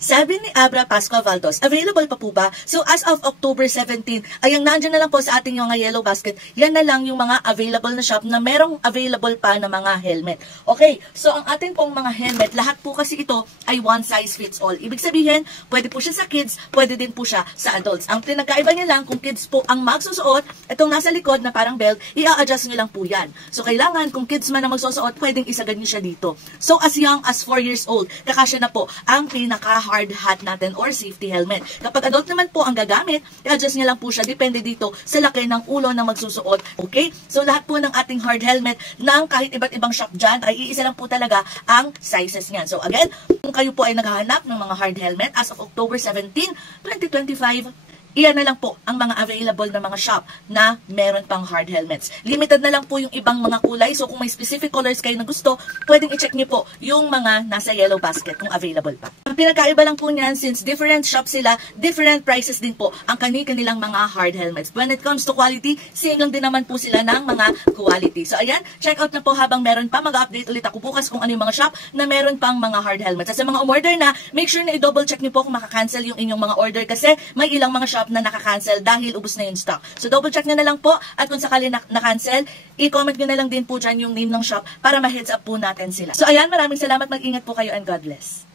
Sabi ni Abra Pascua Valdos, available pa po ba? So as of October 17, ayang nandyan na lang po sa ating yung mga yellow basket, yan na lang yung mga available na shop na merong available pa na mga helmet. Okay, so ang ating pong mga helmet, lahat po kasi ito ay one size fits all. Ibig sabihin, pwede po siya sa kids, pwede din po siya sa adults. Ang pinagkaiba niya lang, kung kids po ang magsusuot, itong nasa likod na parang belt, i-adjust nyo lang po yan. So kailangan, kung kids man ang magsusuot, pwedeng isagad nyo siya dito. So as young as 4 years old, kakasya na po ang pinaka-hard hat natin or safety helmet. Kapag adult naman po ang gagamit, i-adjust niya lang po siya, depende dito sa laki ng ulo ng magsusuot. Okay? So lahat po ng ating hard helmet ng kahit iba't ibang shop dyan, ay iisa lang po talaga ang sizes niyan. So again, kung kayo po ay naghahanap ng mga hard helmet as of October 17, 2025, iyan na lang po ang mga available na mga shop na meron pang hard helmets. Limited na lang po yung ibang mga kulay. So kung may specific colors kayo na gusto, pwedeng i-check niyo po yung mga nasa yellow basket kung available pa. Ang pinakaiba lang po niyan, since different shops sila, different prices din po ang kanilang mga hard helmets. When it comes to quality, same lang din naman po sila ng mga quality. So ayan, check out na po habang meron pa. Mag-update ulit ako bukas kung ano yung mga shop na meron pang mga hard helmets. At sa mga umorder na, make sure na i-double check niyo po kung makakancel yung inyong mga order kasi may ilang mga shop na nakakancel dahil ubos na yung stock. So double check nyo na lang po at kung sakali na-cancel, i-comment nyo na lang din po dyan yung name ng shop para ma-heads up po natin sila. So ayan, maraming salamat, mag-ingat po kayo and God bless.